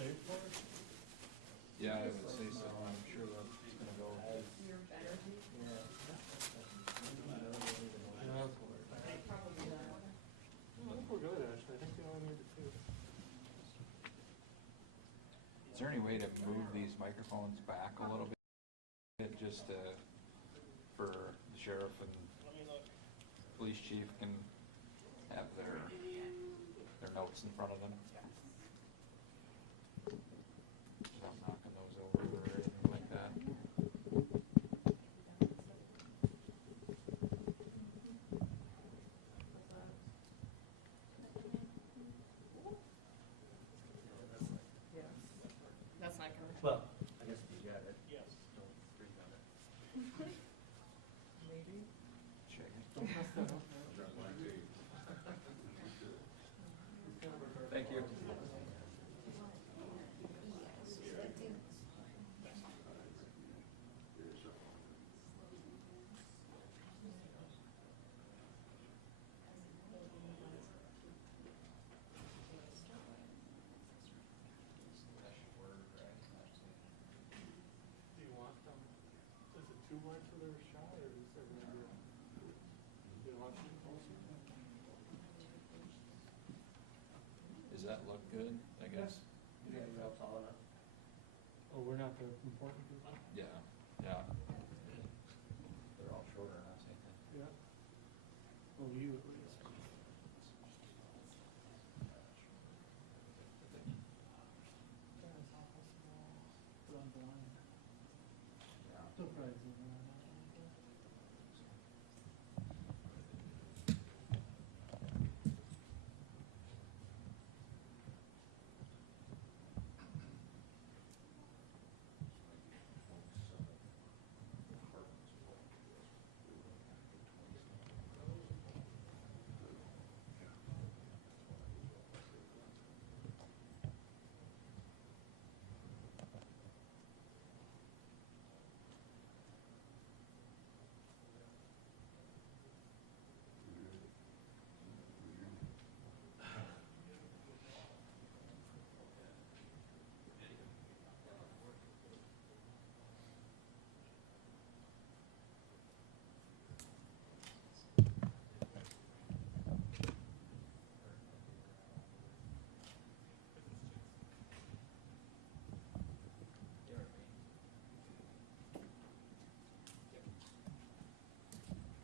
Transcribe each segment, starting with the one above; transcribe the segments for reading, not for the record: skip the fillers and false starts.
safe for it? Yeah, I would say so. I'm sure that's gonna go. You're better. Yeah. I think we're good, actually. I think we only need the two. Is there any way to move these microphones back a little bit, just for the sheriff and police chief can have their notes in front of them? Without knocking those over or anything like that. That's not gonna. Well, I guess you got it. Yes. Don't breathe on it. Maybe. Check it. Don't mess that up. Thank you. Do you want them, is it too wide for their shot, or is there gonna be, do you want you closer? Does that look good, I guess? You think you're tall enough? Oh, we're not the important people? Yeah, yeah. They're all shorter than us, ain't they? Yeah. Well, you at least. But I'm blind. Still probably zoom in on that one.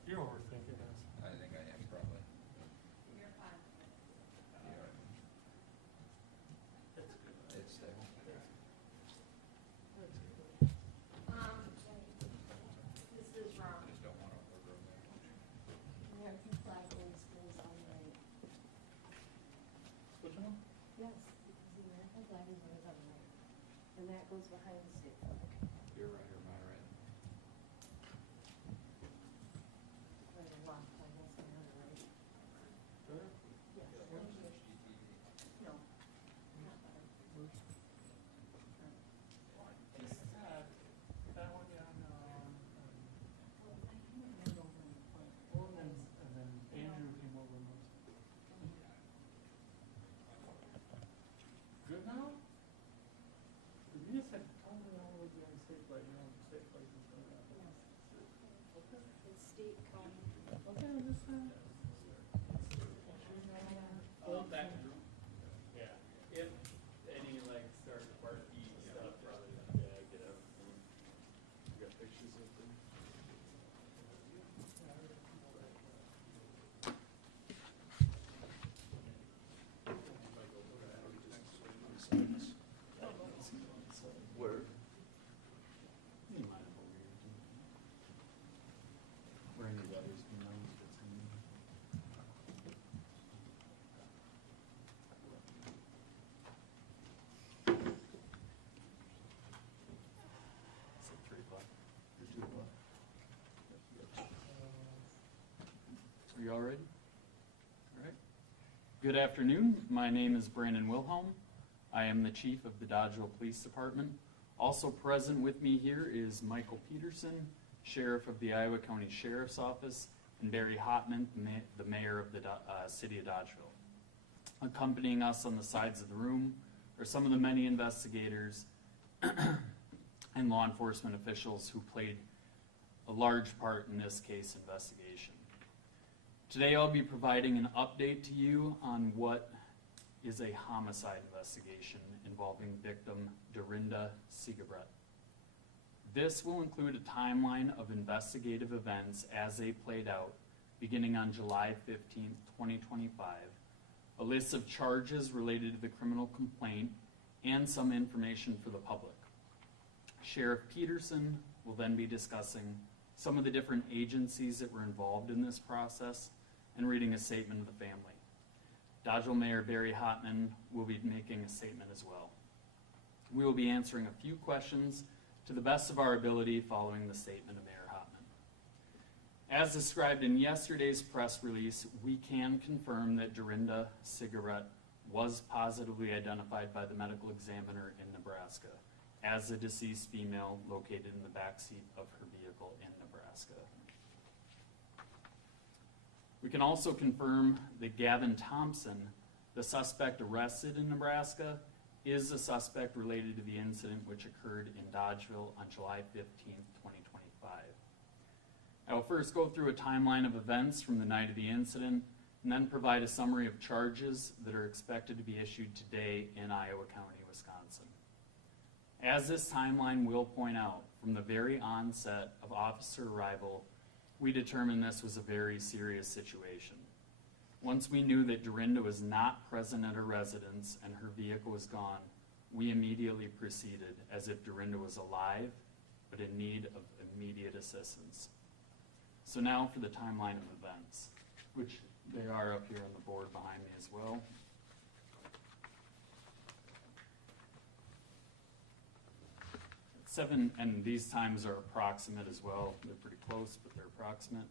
You're overthinking this. I think I am probably. You're fine. Yeah. It's stable. This is wrong. Just don't want to overgrow that much. American flag always goes on right. Which one? Yes, because the American flag is always on right. And that goes behind the state flag. You're right or am I right? Right or left, I guess, on the right. Better? Yes, thank you. No, not better. Worse? Just, that one, yeah, no. Well, I can't remember over in the front. Well, and then Andrew came over and was. Good now? You just had to tell me I was the state flag, you know, state flag is going on. Yes. Okay. It's state county. Okay, I'm just saying. Back to room. Yeah, if any like start barky stuff, probably yeah, get out. You got pictures of them? Where? Where any letters come out? It's at 3 o'clock. Or 2 o'clock. Are you all ready? All right. Good afternoon. My name is Brandon Wilhelm. I am the chief of the Dodgeville Police Department. Also present with me here is Michael Peterson, sheriff of the Iowa County Sheriff's Office, and Barry Hotman, the mayor of the city of Dodgeville. Accompanying us on the sides of the room, are some of the many investigators and law enforcement officials who played a large part in this case investigation. Today I'll be providing an update to you on what is a homicide investigation involving victim Dorinda Segebrecht. This will include a timeline of investigative events as they played out beginning on July 15, 2025, a list of charges related to the criminal complaint, and some information for the public. Sheriff Peterson will then be discussing some of the different agencies that were involved in this process and reading a statement of the family. Dodgeville Mayor Barry Hotman will be making a statement as well. We will be answering a few questions to the best of our ability following the statement of Mayor Hotman. As described in yesterday's press release, we can confirm that Dorinda Segebrecht was positively identified by the medical examiner in Nebraska as a deceased female located in the backseat of her vehicle in Nebraska. We can also confirm that Gavin Thompson, the suspect arrested in Nebraska, is a suspect related to the incident which occurred in Dodgeville on July 15, 2025. I will first go through a timeline of events from the night of the incident and then provide a summary of charges that are expected to be issued today in Iowa County, Wisconsin. As this timeline will point out, from the very onset of officer arrival, we determined this was a very serious situation. Once we knew that Dorinda was not present at her residence and her vehicle was gone, we immediately proceeded as if Dorinda was alive, but in need of immediate assistance. So now for the timeline of events, which they are up here on the board behind me as well. And these times are approximate as well. They're pretty close, but they're approximate.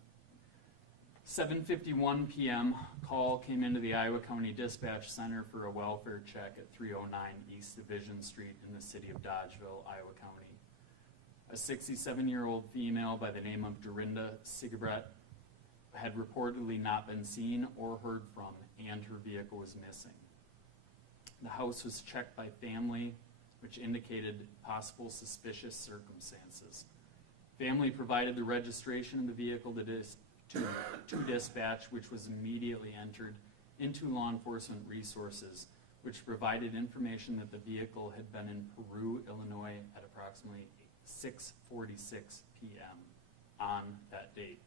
7:51 p.m., call came into the Iowa County Dispatch Center for a welfare check at 309 East Division Street in the city of Dodgeville, Iowa County. A 67-year-old female by the name of Dorinda Segebrecht had reportedly not been seen or heard from, and her vehicle was missing. The house was checked by family, which indicated possible suspicious circumstances. Family provided the registration of the vehicle to dispatch, which was immediately entered into law enforcement resources, which provided information that the vehicle had been in Peru, Illinois at approximately 6:46 p.m. on that date.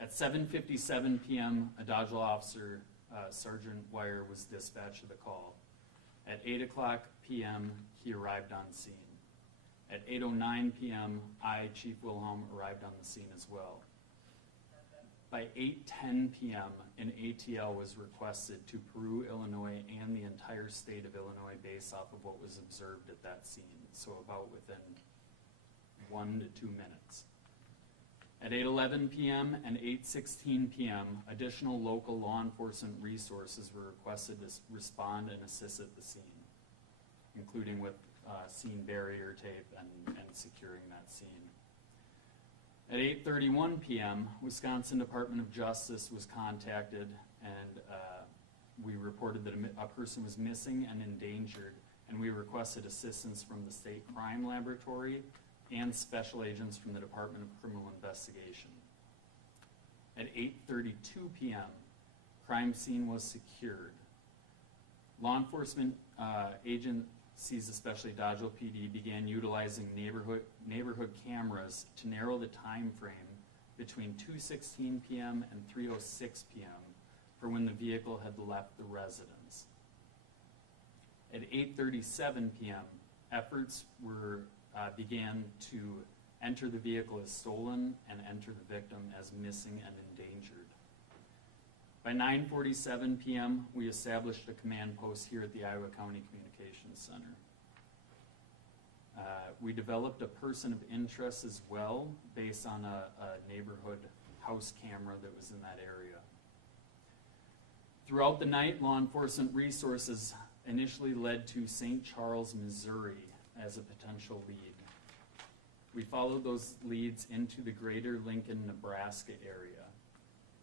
At 7:57 p.m., a Dodgeville officer, Sergeant Wire, was dispatched to the call. At 8 o'clock p.m., he arrived on scene. At 8:09 p.m., I, Chief Wilhelm, arrived on the scene as well. By 8:10 p.m., an ATL was requested to Peru, Illinois, and the entire state of Illinois based off of what was observed at that scene, so about within 1 to 2 minutes. At 8:11 p.m. and 8:16 p.m., additional local law enforcement resources were requested to respond and assist at the scene, including with scene barrier tape and securing that scene. At 8:31 p.m., Wisconsin Department of Justice was contacted, and we reported that a person was missing and endangered, and we requested assistance from the State Crime Laboratory and special agents from the Department of Criminal Investigation. At 8:32 p.m., crime scene was secured. Law enforcement agencies, especially Dodgeville PD, began utilizing neighborhood cameras to narrow the time frame between 2:16 p.m. and 3:06 p.m. for when the vehicle had left the residence. At 8:37 p.m., efforts began to enter the vehicle as stolen and enter the victim as missing and endangered. By 9:47 p.m., we established a command post here at the Iowa County Communications Center. We developed a person of interest as well based on a neighborhood house camera that was in that area. Throughout the night, law enforcement resources initially led to St. Charles, Missouri as a potential lead. We followed those leads into the greater Lincoln, Nebraska area.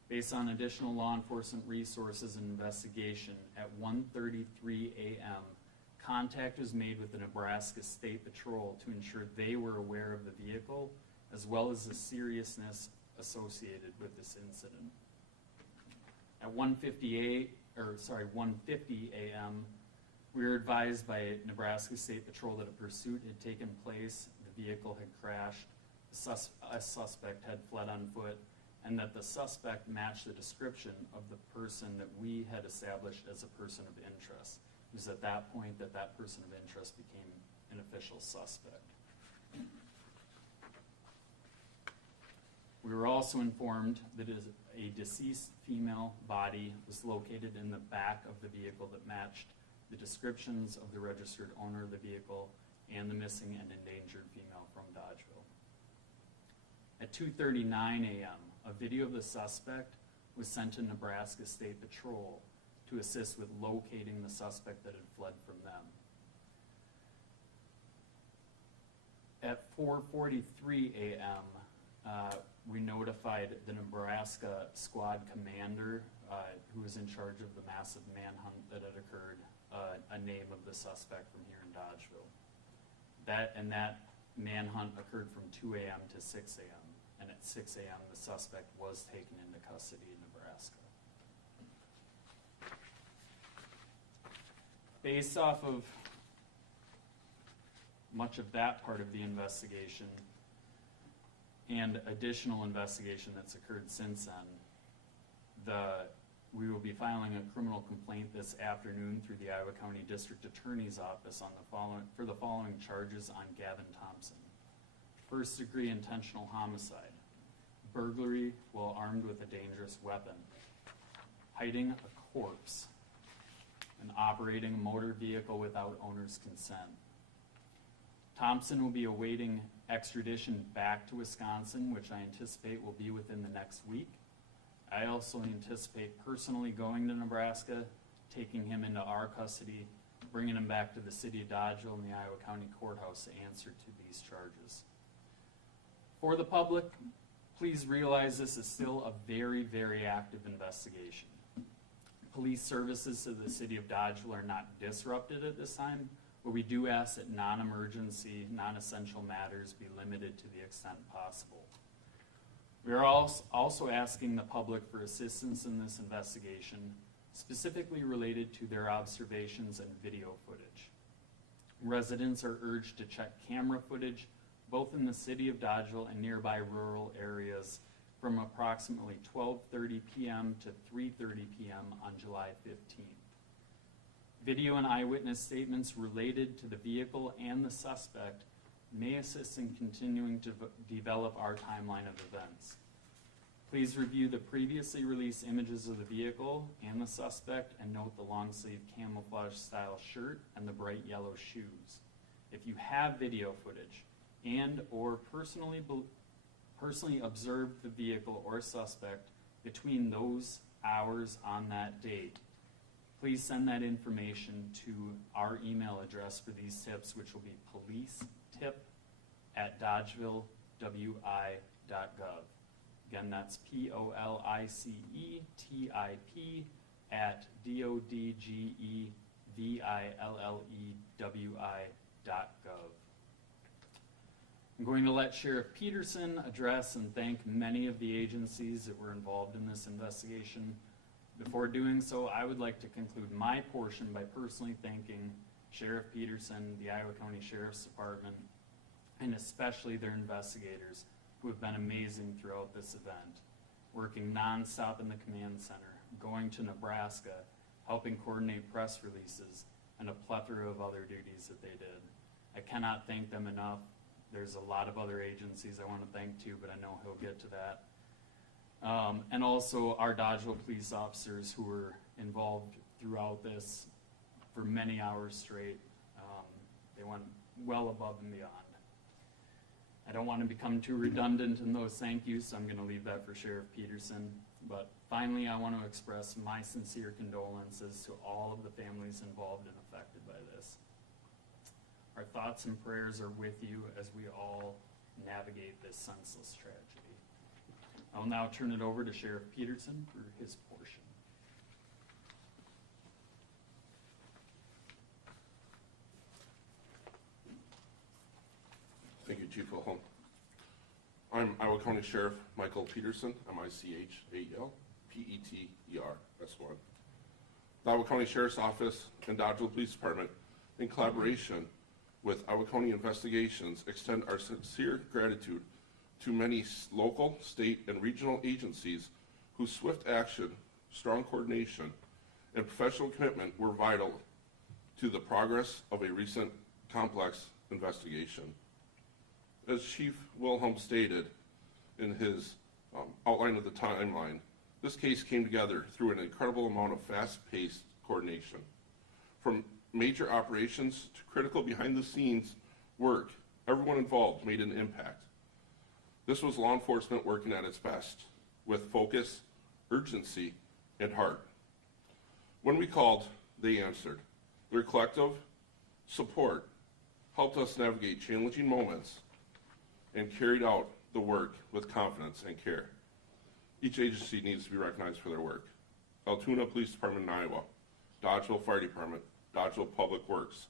Based on additional law enforcement resources and investigation, at 1:33 a.m., contact was made with the Nebraska State Patrol to ensure they were aware of the vehicle as well as the seriousness associated with this incident. At 1:50 a.m., we were advised by Nebraska State Patrol that a pursuit had taken place, the vehicle had crashed, a suspect had fled on foot, and that the suspect matched the description of the person that we had established as a person of interest. It was at that point that that person of interest became an official suspect. We were also informed that a deceased female body was located in the back of the vehicle that matched the descriptions of the registered owner of the vehicle and the missing and endangered female from Dodgeville. At 2:39 a.m., a video of the suspect was sent to Nebraska State Patrol to assist with locating the suspect that had fled from them. At 4:43 a.m., we notified the Nebraska squad commander, who was in charge of the massive manhunt that had occurred, a name of the suspect from here in Dodgeville. That manhunt occurred from 2 a.m. to 6 a.m. And at 6 a.m., the suspect was taken into custody in Nebraska. Based off of much of that part of the investigation and additional investigation that's occurred since then, we will be filing a criminal complaint this afternoon through the Iowa County District Attorney's Office for the following charges on Gavin Thompson. First-degree intentional homicide, burglary while armed with a dangerous weapon, hiding a corpse, and operating a motor vehicle without owner's consent. Thompson will be awaiting extradition back to Wisconsin, which I anticipate will be within the next week. I also anticipate personally going to Nebraska, taking him into our custody, bringing him back to the city of Dodgeville and the Iowa County Courthouse to answer to these charges. For the public, please realize this is still a very, very active investigation. Police services to the city of Dodgeville are not disrupted at this time, but we do ask that non-emergency, non-essential matters be limited to the extent possible. We are also asking the public for assistance in this investigation, specifically related to their observations and video footage. Residents are urged to check camera footage both in the city of Dodgeville and nearby rural areas from approximately 12:30 p.m. to 3:30 p.m. on July 15th. Video and eyewitness statements related to the vehicle and the suspect may assist in continuing to develop our timeline of events. Please review the previously released images of the vehicle and the suspect and note the long-sleeve camouflage style shirt and the bright yellow shoes. If you have video footage and or personally observed the vehicle or suspect between those hours on that date, please send that information to our email address for these tips, which will be policetip@dodgevilletip.gov. Again, that's policetip@dodgevillewi.gov. I'm going to let Sheriff Peterson address and thank many of the agencies that were involved in this investigation. Before doing so, I would like to conclude my portion by personally thanking Sheriff Peterson, the Iowa County Sheriff's Department, and especially their investigators, who have been amazing throughout this event, working nonstop in the command center, going to Nebraska, helping coordinate press releases, and a plethora of other duties that they did. I cannot thank them enough. There's a lot of other agencies I want to thank too, but I know he'll get to that. And also our Dodgeville police officers who were involved throughout this for many hours straight. They went well above and beyond. I don't want to become too redundant in those thank yous, so I'm going to leave that for Sheriff Peterson. But finally, I want to express my sincere condolences to all of the families involved and affected by this. Our thoughts and prayers are with you as we all navigate this senseless tragedy. I'll now turn it over to Sheriff Peterson for his portion. Thank you, Chief Wilhelm. I'm Iowa County Sheriff Michael Peterson, M-I-C-H-A-L-P-E-T-E-R, S1. The Iowa County Sheriff's Office and Dodgeville Police Department, in collaboration with Iowa County Investigations, extend our sincere gratitude to many local, state, and regional agencies whose swift action, strong coordination, and professional commitment were vital to the progress of a recent complex investigation. As Chief Wilhelm stated in his outline of the timeline, this case came together through an incredible amount of fast-paced coordination. From major operations to critical behind-the-scenes work, everyone involved made an impact. This was law enforcement working at its best, with focus, urgency, and heart. When we called, they answered. Their collective support helped us navigate challenging moments and carried out the work with confidence and care. Each agency needs to be recognized for their work. Altoona Police Department in Iowa, Dodgeville Fire Department, Dodgeville Public Works,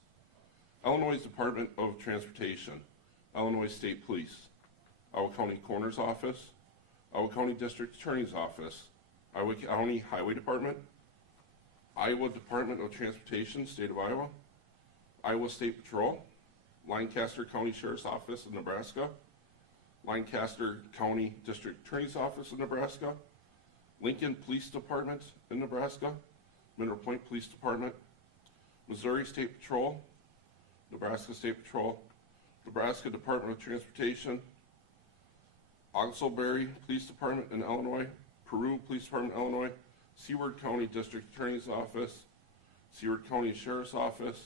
Illinois Department of Transportation, Illinois State Police, Iowa County Coroner's Office, Iowa County District Attorney's Office, Iowa County Highway Department, Iowa Department of Transportation, State of Iowa, Iowa State Patrol, Lancaster County Sheriff's Office in Nebraska, Lancaster County District Attorney's Office in Nebraska, Lincoln Police Department in Nebraska, Mineral Point Police Department, Missouri State Patrol, Nebraska State Patrol, Nebraska Department of Transportation, Oxelberry Police Department in Illinois, Peru Police Department in Illinois, Seward County District Attorney's Office, Seward County Sheriff's Office,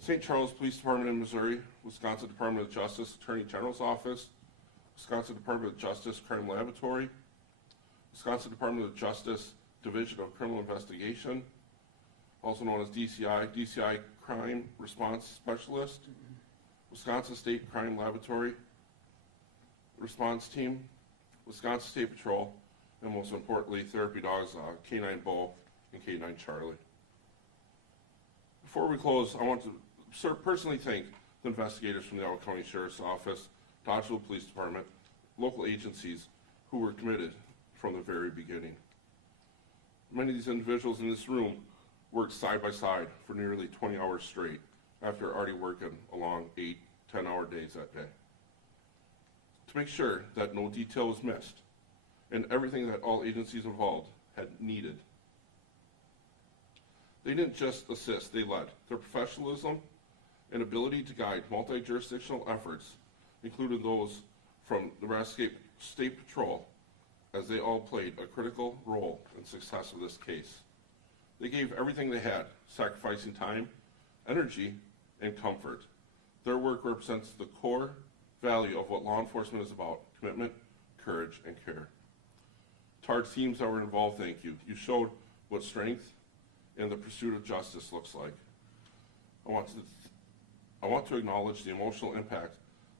St. Charles Police Department in Missouri, Wisconsin Department of Justice Attorney General's Office, Wisconsin Department of Justice Crime Laboratory, Wisconsin Department of Justice Division of Criminal Investigation, also known as DCI, DCI Crime Response Specialist, Wisconsin State Crime Laboratory Response Team, Wisconsin State Patrol, and most importantly, therapy dogs, K9 Bo and K9 Charlie. Before we close, I want to personally thank the investigators from the Iowa County Sheriff's Office, Dodgeville Police Department, local agencies who were committed from the very beginning. Many of these individuals in this room worked side by side for nearly 20 hours straight after already working a long 8, 10-hour days that day, to make sure that no detail was missed and everything that all agencies involved had needed. They didn't just assist, they led. Their professionalism and ability to guide multi-jurisdictional efforts included those from Nebraska State Patrol, as they all played a critical role in the success of this case. They gave everything they had, sacrificing time, energy, and comfort. Their work represents the core value of what law enforcement is about: commitment, courage, and care. To our teams that were involved, thank you. You showed what strength and the pursuit of justice looks like. I want to acknowledge the emotional impact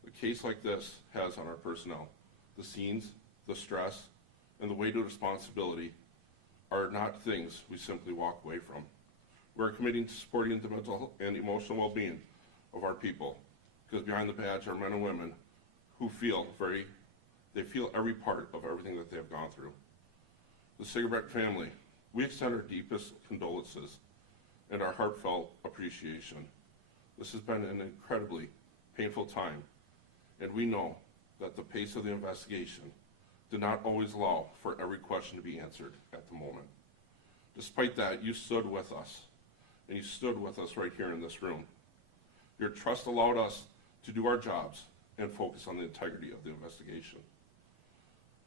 a case like this has on our personnel. The scenes, the stress, and the weight of responsibility are not things we simply walk away from. We're committing to supporting the mental and emotional well-being of our people, because behind the badge are men and women who feel every part of everything that they have gone through. The Segebrecht family, we extend our deepest condolences and our heartfelt appreciation. This has been an incredibly painful time, and we know that the pace of the investigation did not always allow for every question to be answered at the moment. Despite that, you stood with us, and you stood with us right here in this room. Your trust allowed us to do our jobs and focus on the integrity of the investigation.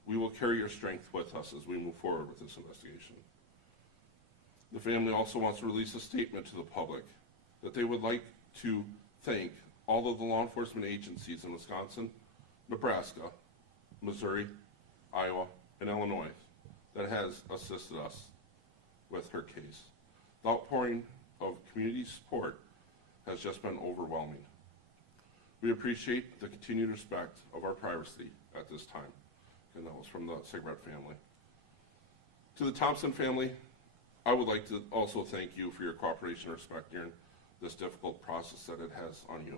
We will carry your strength with us as we move forward with this investigation. The family also wants to release a statement to the public that they would like to thank all of the law enforcement agencies in Wisconsin, Nebraska, Missouri, Iowa, and Illinois that has assisted us with her case. The outpouring of community support has just been overwhelming. We appreciate the continued respect of our privacy at this time, and that was from the Segebrecht family. To the Thompson family, I would like to also thank you for your cooperation and respect during this difficult process that it has on you.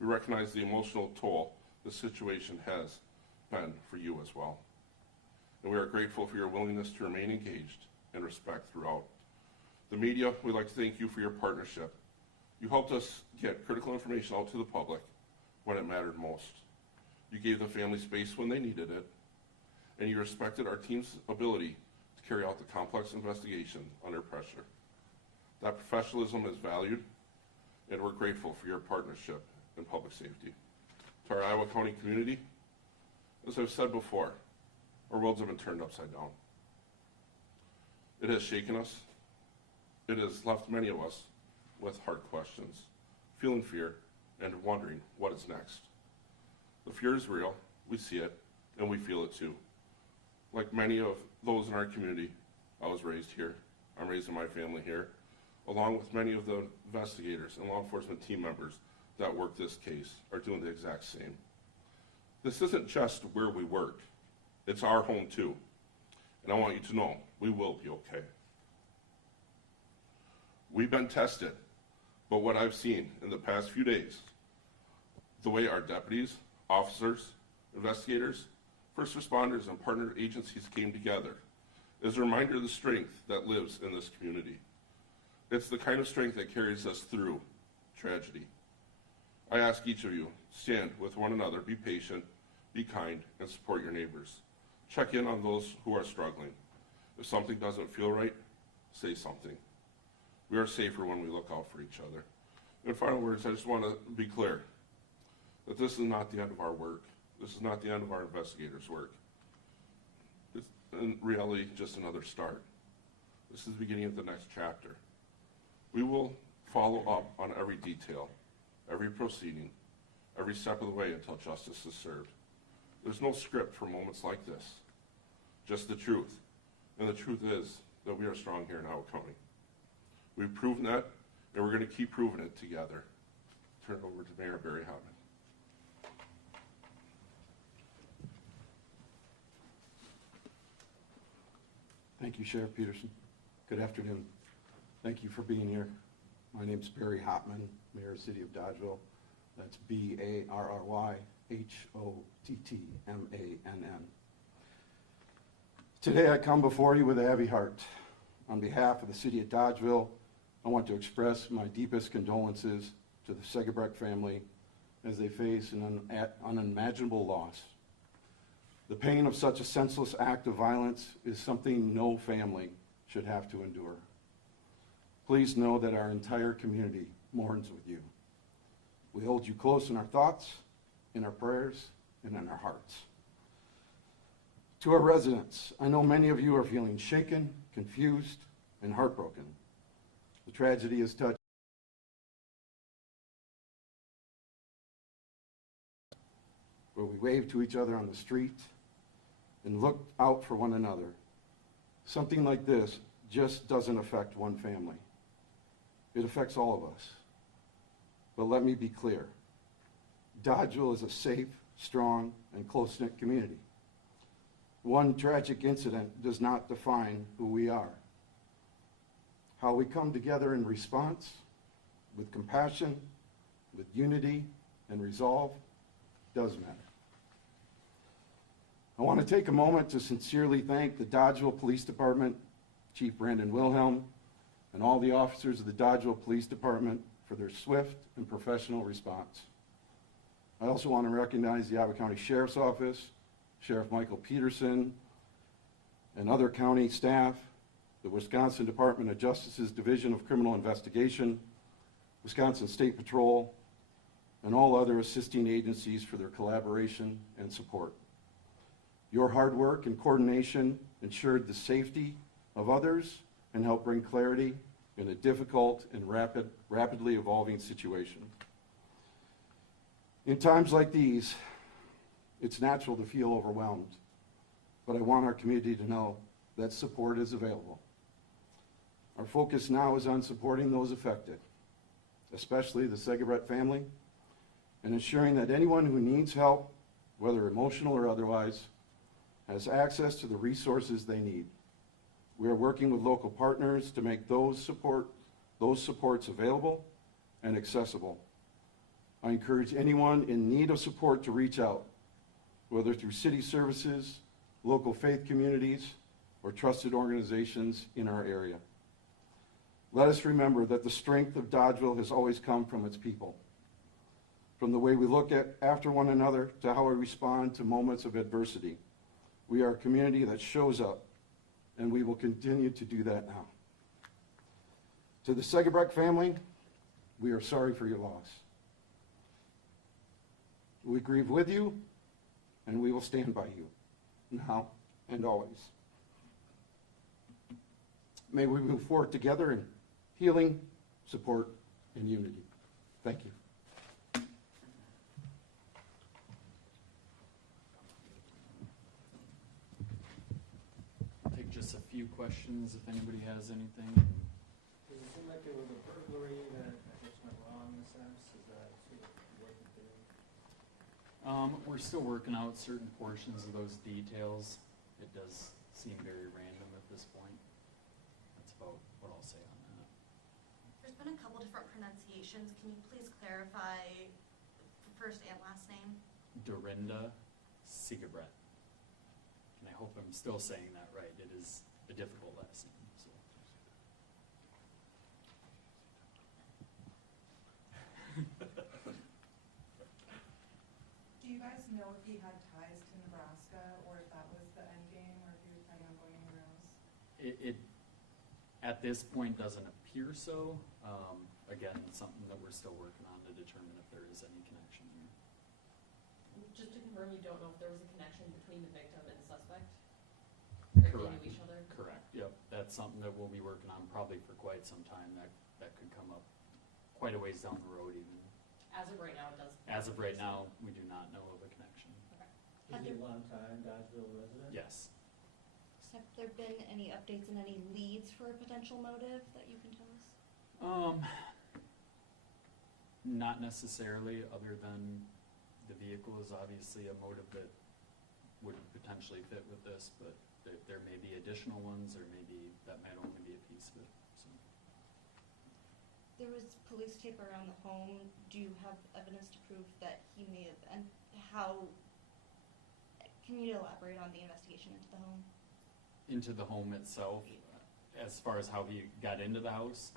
We recognize the emotional toll the situation has been for you as well. And we are grateful for your willingness to remain engaged and respect throughout. The media, we'd like to thank you for your partnership. You helped us get critical information out to the public when it mattered most. You gave the family space when they needed it, and you respected our team's ability to carry out the complex investigation under pressure. That professionalism is valued, and we're grateful for your partnership in public safety. To our Iowa County community, as I've said before, our worlds have been turned upside down. It has shaken us. It has left many of us with hard questions, feeling fear, and wondering what is next. The fear is real. We see it, and we feel it too. Like many of those in our community, I was raised here. I'm raising my family here, along with many of the investigators and law enforcement team members that work this case are doing the exact same. This isn't just where we work. It's our home too. And I want you to know, we will be okay. We've been tested, but what I've seen in the past few days, the way our deputies, officers, investigators, first responders, and partner agencies came together is a reminder of the strength that lives in this community. It's the kind of strength that carries us through tragedy. I ask each of you, stand with one another, be patient, be kind, and support your neighbors. Check in on those who are struggling. If something doesn't feel right, say something. We are safer when we look out for each other. In final words, I just want to be clear that this is not the end of our work. This is not the end of our investigators' work. It's in reality just another start. This is the beginning of the next chapter. We will follow up on every detail, every proceeding, every step of the way until justice is served. There's no script for moments like this, just the truth. And the truth is that we are strong here in Iowa County. We've proven that, and we're going to keep proving it together. Turn it over to Mayor Barry Hotman. Thank you, Sheriff Peterson. Good afternoon. Thank you for being here. My name's Barry Hotman, Mayor of the City of Dodgeville. That's BarryHottmann. Today I come before you with a heavy heart. On behalf of the City of Dodgeville, I want to express my deepest condolences to the Segebrecht family as they face an unimaginable loss. The pain of such a senseless act of violence is something no family should have to endure. Please know that our entire community mourns with you. We hold you close in our thoughts, in our prayers, and in our hearts. To our residents, I know many of you are feeling shaken, confused, and heartbroken. The tragedy has touched where we waved to each other on the street and looked out for one another. Something like this just doesn't affect one family. It affects all of us. But let me be clear. Dodgeville is a safe, strong, and close-knit community. One tragic incident does not define who we are. How we come together in response, with compassion, with unity, and resolve, does matter. I want to take a moment to sincerely thank the Dodgeville Police Department, Chief Brandon Wilhelm, and all the officers of the Dodgeville Police Department for their swift and professional response. I also want to recognize the Iowa County Sheriff's Office, Sheriff Michael Peterson, and other county staff, the Wisconsin Department of Justice's Division of Criminal Investigation, Wisconsin State Patrol, and all other assisting agencies for their collaboration and support. Your hard work and coordination ensured the safety of others and helped bring clarity in a difficult and rapidly evolving situation. In times like these, it's natural to feel overwhelmed, but I want our community to know that support is available. Our focus now is on supporting those affected, especially the Segebrecht family, and ensuring that anyone who needs help, whether emotional or otherwise, has access to the resources they need. We are working with local partners to make those supports available and accessible. I encourage anyone in need of support to reach out, whether through city services, local faith communities, or trusted organizations in our area. Let us remember that the strength of Dodgeville has always come from its people. From the way we look after one another to how we respond to moments of adversity. We are a community that shows up, and we will continue to do that now. To the Segebrecht family, we are sorry for your loss. We grieve with you, and we will stand by you, now and always. May we move forward together in healing, support, and unity. Thank you. I'll take just a few questions if anybody has anything. Does it seem like there was a burglary that I guess went wrong in a sense? Is that sort of working through? We're still working out certain portions of those details. It does seem very random at this point. That's about what I'll say on that. There's been a couple different pronunciations. Can you please clarify the first and last name? Dorinda Segebrecht. And I hope I'm still saying that right. It is a difficult last name. So. Do you guys know if he had ties to Nebraska, or if that was the end game, or if he was planning on going anywhere else? It at this point doesn't appear so. Again, something that we're still working on to determine if there is any connection here. Just to confirm, you don't know if there was a connection between the victim and the suspect? Or they Correct. knew each other? Correct. Yep. That's something that we'll be working on probably for quite some time. That could come up quite a ways down the road even. As of right now, it does. As of right now, we do not know of a connection. Okay. Is he a long-time Dodgeville resident? Yes. Have there been any updates and any leads for a potential motive that you can tell us? Not necessarily, other than the vehicle is obviously a motive that would potentially fit with this, but there may be additional ones, or maybe that might only be a piece of it. So. There was police tape around the home. Do you have evidence to prove that he may have, and how, can you elaborate on the investigation into the home? Into the home itself, as far as how he got into the house.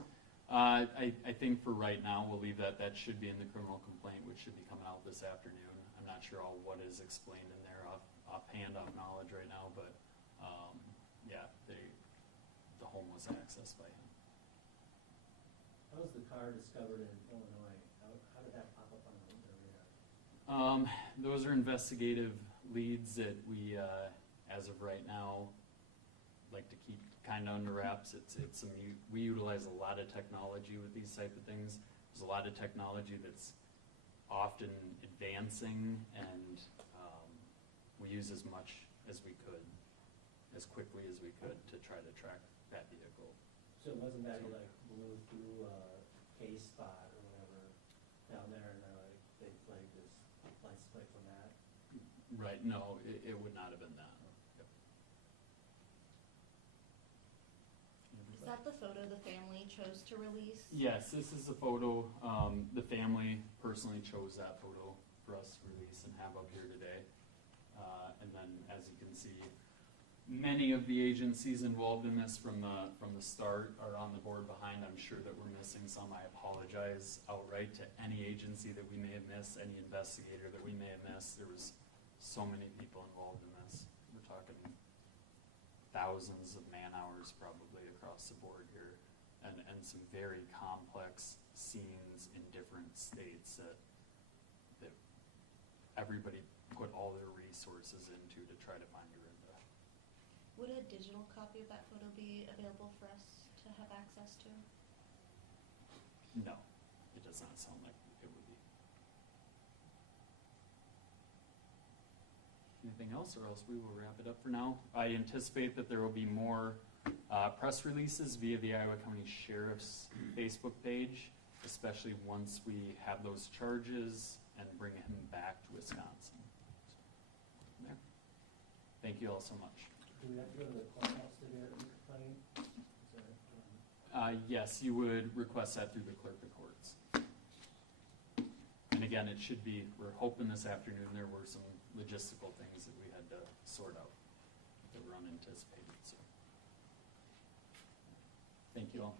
I think for right now, we'll leave that. That should be in the criminal complaint, which should be coming out this afternoon. I'm not sure all what is explained in there offhand, off knowledge right now, but yeah, the home was accessed by him. How was the car discovered in Illinois? How did that pop up on the radar? Those are investigative leads that we, as of right now, like to keep kind of under wraps. We utilize a lot of technology with these type of things. There's a lot of technology that's often advancing, and we use as much as we could, as quickly as we could, to try to track that vehicle. So it wasn't that he like blew through a case spot or whatever down there, and they're like, they flagged his license plate from that? Right, no, it would not have been that. Yep. Is that the photo the family chose to release? Yes, this is a photo. The family personally chose that photo for us to release and have up here today. And then, as you can see, many of the agencies involved in this from the start are on the board behind. I'm sure that we're missing some. I apologize outright to any agency that we may have missed, any investigator that we may have missed. There was so many people involved in this. We're talking thousands of man-hours probably across the board here, and some very complex scenes in different states that everybody put all their resources into to try to find Dorinda. Would a digital copy of that photo be available for us to have access to? No, it does not sound like it would be. Anything else, or else we will wrap it up for now. I anticipate that there will be more press releases via the Iowa County Sheriff's Facebook page, especially once we have those charges and bring him back to Wisconsin. So, there. Thank you all so much. Do we have to go to the courthouse to get a complaint? Is that, Yes, you would request that through the clerk of courts. And again, it should be, we're hoping this afternoon, there were some logistical things that we had to sort out that were unanticipated, so. Thank you all.